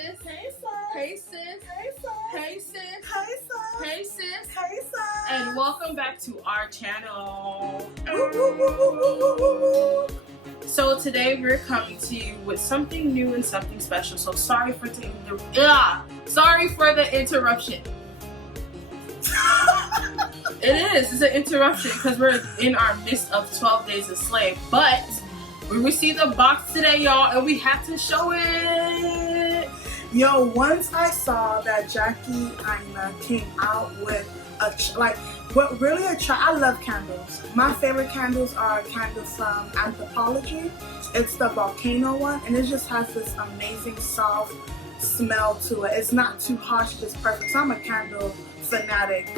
sis. Hey sis. Hey sis. Hey sis. Hey sis. Hey sis. Hey sis. Hey sis. And welcome back to our channel. So today we're coming to you with something new and something special. So sorry for the interruption. It is. It's an interruption because we're in our midst of 12 Days a Slave. But we received a box today, y'all, and we have to show it. Yo, once I saw that Jackie Aina came out with I love candles. My favorite candles are candles from Anthropology. It's the volcano one, and it just has this amazing soft smell to it. It's not too harsh, just perfect. So I'm a candle fanatic.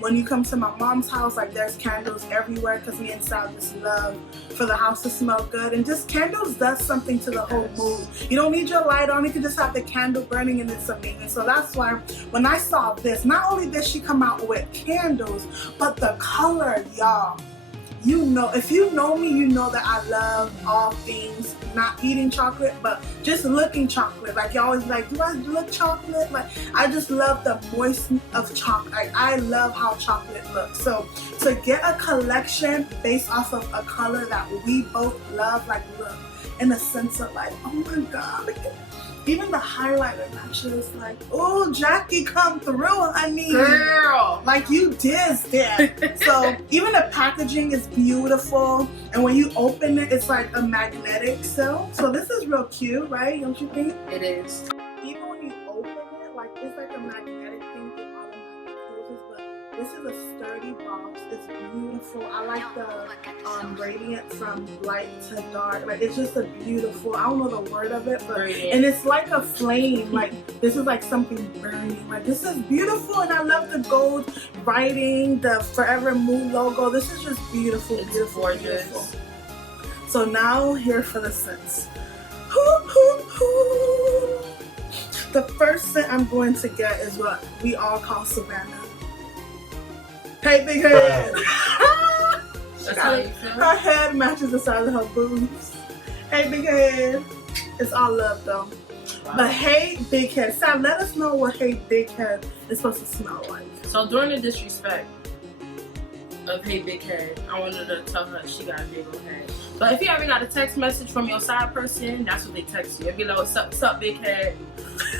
When you come to my mom's house, like there's candles everywhere because me and Sal just love for the house to smell good, and just candles does something to the whole mood. You don't need your light on, you can just have the candle burning and it's amazing. So that's why when I saw this, not only did she come out with candles, but the color, y'all. You know, if you know me, you know that I love all things, not eating chocolate, but just looking chocolate. Like, you always like, do I look chocolate? Like, I just love the moistness of chocolate. Like, I love how chocolate looks. So, to get a collection based off of a color that we both love, like, look, in a sense of like, oh my God, look at, even the highlighter matches, like, oh, Jackie, come through, honey. Girl. Like, you did that. So, even the packaging is beautiful. And when you open it, it's like a magnetic seal. So, this is real cute, right? Don't you think? It is. Even when you open it, like, it's like a magnetic thing that automatically closes. But this is a sturdy box. It's beautiful. I like the radiant from light to dark. Like, it's just a beautiful, I don't know the word of it, but Radiant. And it's like a flame. Like, this is like something burning. Like, this is beautiful, and I love the gold writing, the Forever Mood logo. This is just beautiful. It's beautiful, gorgeous. beautiful. So now, here for the scents. The first scent I'm going to get is what we all call Savannah. Hey, big head. That's how you feel? Her head matches the size of her boobs. Hey, big head. It's all love, though. Wow. But hey, big head. Sam, let us know what hey, big head is supposed to smell like. So during the disrespect of hey big head, I wanted to tell her she got a big old head. But if you ever got a text message from your side person, that's what they text you. It'd be like, what's up, big head?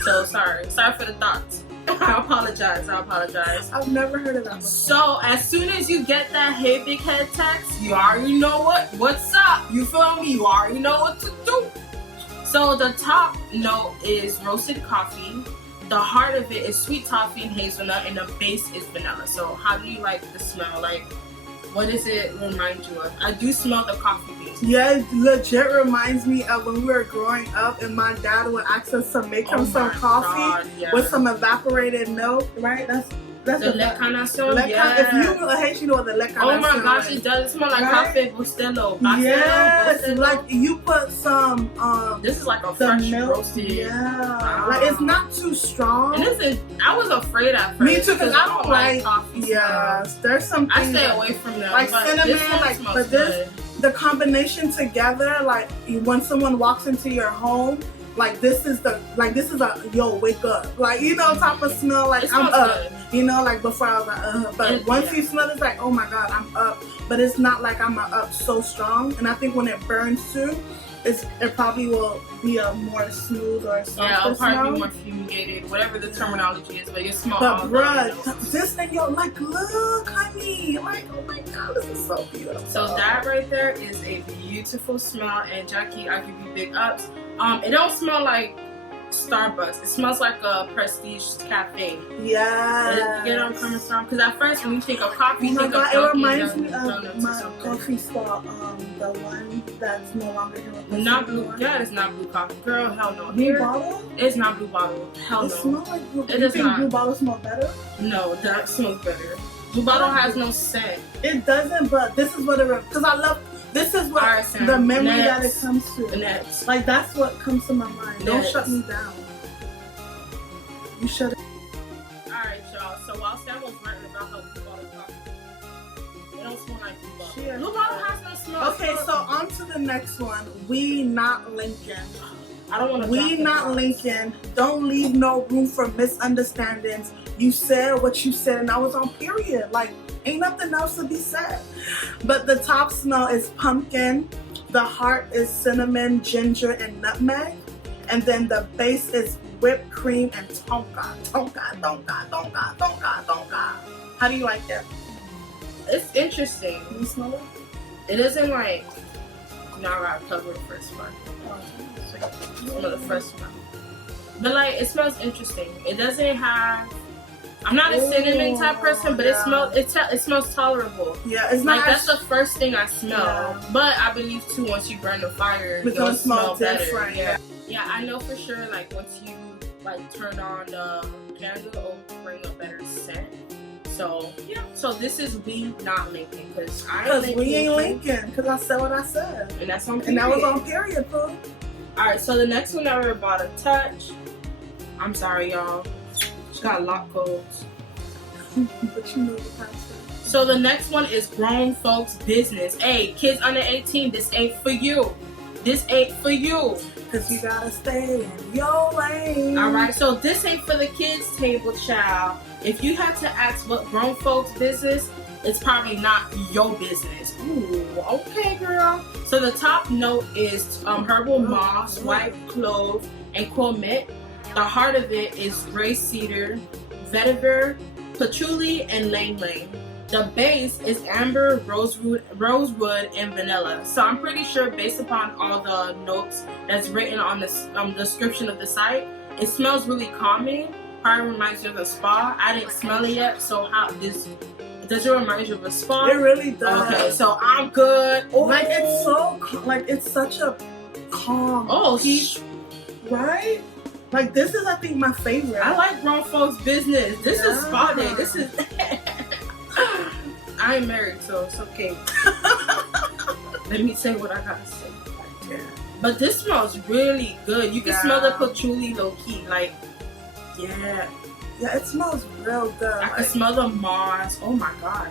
So sorry for the thoughts. I apologize. I've never heard of that before. So as soon as you get that hey big head text, you already know what's up. You feel me? You already know what to do. So the top note is roasted coffee. The heart of it is sweet toffee and hazelnut, and the base is vanilla. So how do you like the smell? Like, what does it remind you of? I do smell the coffee beans. Yeah, it legit reminds me of when we were growing up and my dad would ask us to make him some coffee with some evaporated milk, right? That's the le canasson. If you Haitian, you know what the le canasson. Oh my gosh, it does. It smells like coffee bustelo. Yes, like you put some. This is like a fresh roasted. Yeah, wow. Like it's not too strong. And listen, I was afraid at first. Me too, because I don't like coffee. Yes, there's something. I stay away from them. Like cinnamon, but the combination together, like when someone walks into your home. Like this is a yo, wake up, like, you know, type of smell. Like I'm up, good. You know, like before I was like but once you smell it, it's like, oh my God, I'm up. But it's not like I'm up so strong. And I think when it burns too, it probably will be a more smooth or softer yeah, it'll probably smell. be more fumigated, whatever the terminology is. But you smell. But bruh, this thing, yo, like look, honey, like oh my God, this is so beautiful. So that right there is a beautiful smell, and Jackie, I give you big ups. It don't smell like Starbucks. It smells like a prestige cafe. Yeah. You get where I'm coming from? Because at first when you think of coffee, you think God, of it reminds me of my coffee spot, the one that's no longer here. Not blue. Yeah, it's not blue coffee. Girl, hell no. Blue bottle? It's not blue bottle. Hell no. It smells like blue. It does not. Blue bottle smell better? No, that smells better. Blue bottle has no scent. It doesn't, but this is what it, because I love. This is what the memory that it comes to. Next. Like, that's what comes to my mind. Don't shut me down. You shut it. Alright, y'all. So while Sam was writing about how blue bottle coffee, it don't smell like blue bottle. Blue bottle has no smell. Okay, so on to the next one. We Not Lincoln. I don't want to. We not linking. Don't leave no room for misunderstandings. You said what you said, and I was on period. Like, ain't nothing else to be said. But the top smell is pumpkin. The heart is cinnamon, ginger, and nutmeg. And then the base is whipped cream and tonka. Tonka. How do you like that? It's interesting. Can you smell it? It isn't like. Now I gotta cover it first one. Smell the first one. But like, it smells interesting. It doesn't have. I'm not a cinnamon type person, but it smells tolerable. Yeah, it's like not. That's the first thing I smell. Yeah. But I believe too, once you burn the fire, it'll smell better. Yeah, I know for sure. Like once you like turn on the candle, it'll bring a better scent. So yeah. So this is we not linking because we ain't linking because I said what I said, and that's on period. And that was on period, bro. All right. So the next one that we're about to touch. I'm sorry, y'all. She got lock codes. But you know the concept. So the next one is grown folks business. Hey, kids under 18, this ain't for you. This ain't for you. Cause you gotta stay in your lane. Alright, so this ain't for the kids table, child. If you had to ask what grown folks business, it's probably not your business. Ooh, okay, girl. So the top note is herbal moss, white clove, and courgette. The heart of it is gray cedar, vetiver, patchouli, and ylang ylang. The base is amber, rosewood, and vanilla. So I'm pretty sure, based upon all the notes that's written on the description of the site, it smells really calming. Probably reminds you of a spa. I didn't smell it yet, so does it remind you of a spa? It really does. Okay, so I'm good. Oh, like it's so it's such a calm. Oh, right. Like this is, I think, my favorite. I like grown folks business. This is spa day. This is. I ain't married, so it's okay. Let me say what I gotta say. Yeah. But this smells really good. You can smell the patchouli low key. Like, yeah. Yeah, it smells real good. I can smell the moss. Oh my god.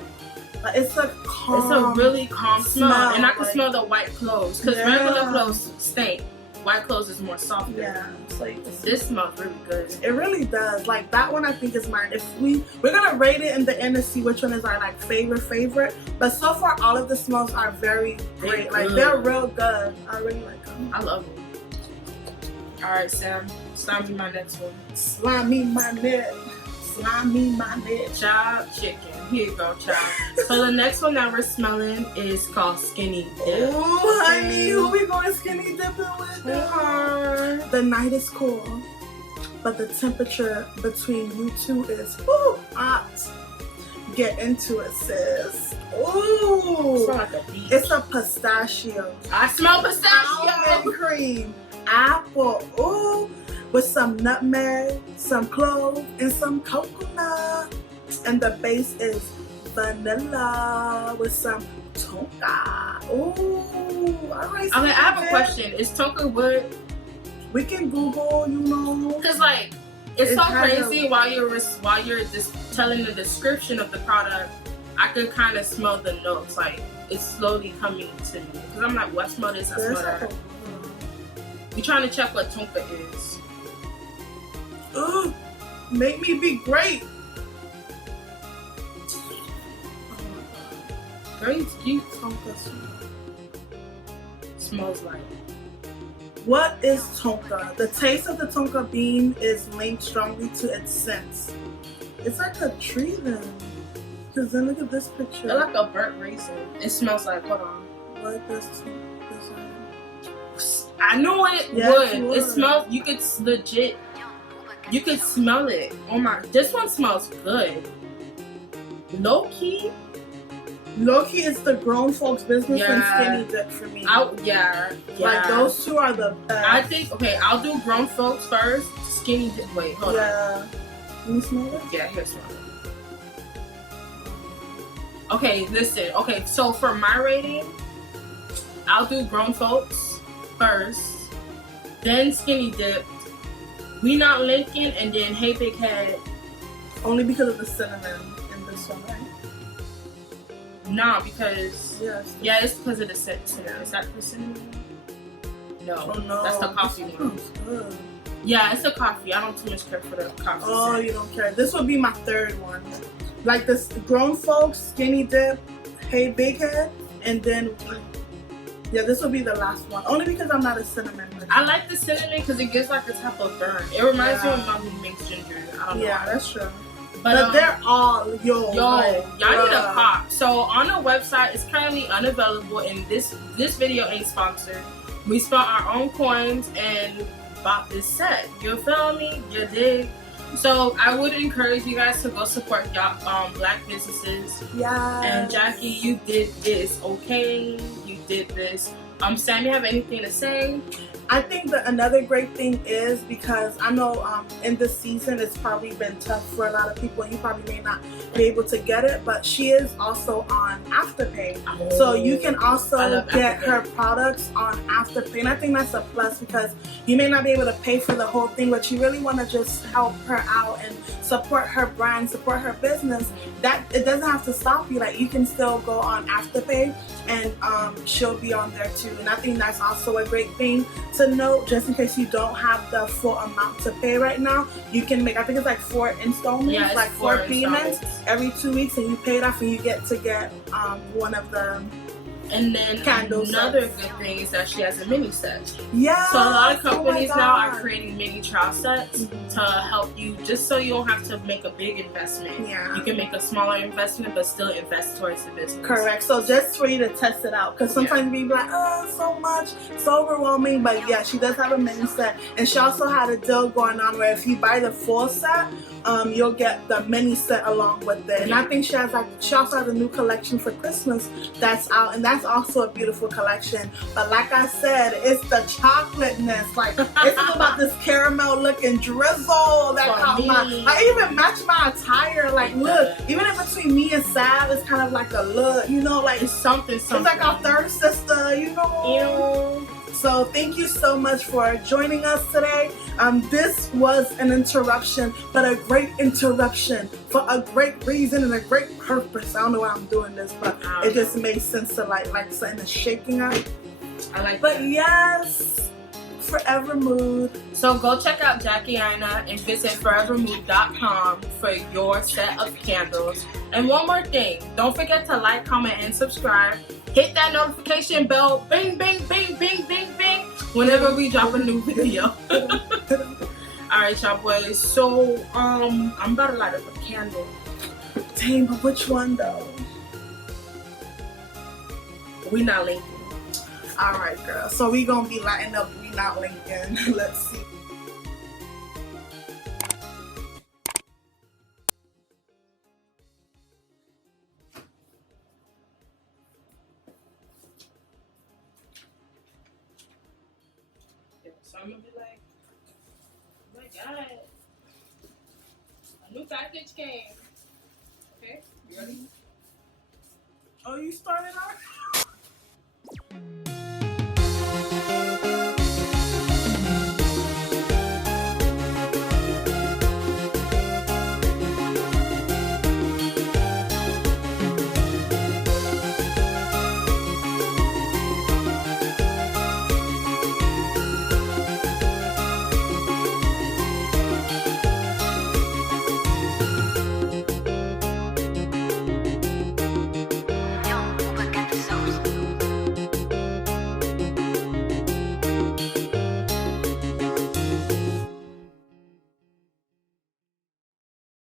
Like, it's a calm. It's a really calm smell. And I can smell the white cloves. Because regular cloves stink. White cloves is more softer. Yeah. It's like, this smells really good. It really does. Like that one I think is mine. If we're gonna rate it in the end to see which one is our like favorite. But so far all of the smells are very great. Like they're real good. I really like them. I love them. Alright, Sam. Slime me my next one. Slime me my neck. Slime me my neck. Child chicken. Here you go, child. So the next one that we're smelling is called Skinny Dip. Oh, honey, who we going skinny dipping with? The night is cool, but the temperature between you two is hot. Get into it, sis. Ooh, it's a pistachio. I smell pistachio. Almond cream, apple. Ooh, with some nutmeg, some clove, and some coconut. And the base is vanilla with some tonka. Ooh, alright. I have a question. Is tonka wood? We can Google, you know. Cause like it's so crazy while you're just telling the description of the product, I could kind of smell the notes. Like it's slowly coming to me. Cause I'm like, what smell this? I smell that. We trying to check what tonka is. Ooh, make me be great. Very cute. Tonka smells like. What is tonka? The taste of the tonka bean is linked strongly to its scents. It's like a tree then. Cause then look at this picture. It's like a burnt raisin. It smells like, hold on. What this? I knew it would. It smells. You could legit. You could smell it. Oh my! This one smells good. Low key is the grown folks business and skinny dip for me. Like those two are the best. I think, okay, I'll do grown folks first. Skinny dip. Wait, hold on. Can you smell it? Yeah, here, smell it. Okay, listen. Okay, so for my rating, I'll do grown folks first, then skinny dip, we not linking, and then hey big head. Only because of the cinnamon in this one, right? Nah, because it's because of the cinnamon. Is that the cinnamon? No, Oh no, that's the coffee one. Good. Yeah, it's the coffee. I don't too much care for the coffee. Oh, you don't care. This would be my third one. Like this grown folks, skinny dip, hey big head, and then yeah, this will be the last one. Only because I'm not a cinnamon person. I like the cinnamon because it gives like a type of burn. It reminds me of mom who makes ginger. I don't know. Yeah, why. that's true. But they're all like, y'all need a pop. So on the website, it's currently unavailable, and this video ain't sponsored. We spent our own coins and bought this set. You feel me? You dig? So I would encourage you guys to go support y'all black businesses. Yeah. And Jackie, you did this, okay? You did this. Sam, you have anything to say? I think that another great thing is because I know in this season it's probably been tough for a lot of people and you probably may not be able to get it, but she is also on Afterpay. Oh, so you can also get Afterpay. her products on Afterpay, and I think that's a plus because you may not be able to pay for the whole thing, but you really want to just help her out and support her brand, support her business. That it doesn't have to stop you. Like you can still go on Afterpay and she'll be on there too. And I think that's also a great thing to note, just in case you don't have the full amount to pay right now. You can make, I think it's like 4 installments, like 4 payments every 2 weeks, and you pay it off and you get one of the and then candles. Another good thing is that she has a mini set. Yeah. So a lot of companies now are creating mini trial sets to help you, just so you don't have to make a big investment. Yeah. You can make a smaller investment but still invest towards the business. Correct. So just for you to test it out, because sometimes you be like, oh, so much, so overwhelming. But yeah, she does have a mini set, and she also had a deal going on where if you buy the full set, you'll get the mini set along with it. And I think she also has a new collection for Christmas that's out, and that's also a beautiful collection. But like I said, it's the chocolateness. Like it's about this caramel looking drizzle that caught my. I even matched my attire. Like look, even in between me and Sav, it's kind of like a look. You know, like it's something. It's like our third sister. You know. Ew. So thank you so much for joining us today. This was an interruption, but a great interruption for a great reason and a great purpose. I don't know why I'm doing this, but it just made sense to like something is shaking up. I like but that. Yes, Forever Mood. So go check out Jackie Aina and visit forevermood.com for your set of candles. And one more thing, don't forget to like, comment, and subscribe. Hit that notification bell, bing, bing, bing, bing, bing, bing, whenever we drop a new video. Alright, y'all boys. So, I'm about to light up a candle. Dang, but which one though? We not linking. Alright, girl. So we gonna be lighting up We Not Linking. Let's see. So I'm gonna be like, oh my god, a new package came. Okay, you ready? Oh, you started already?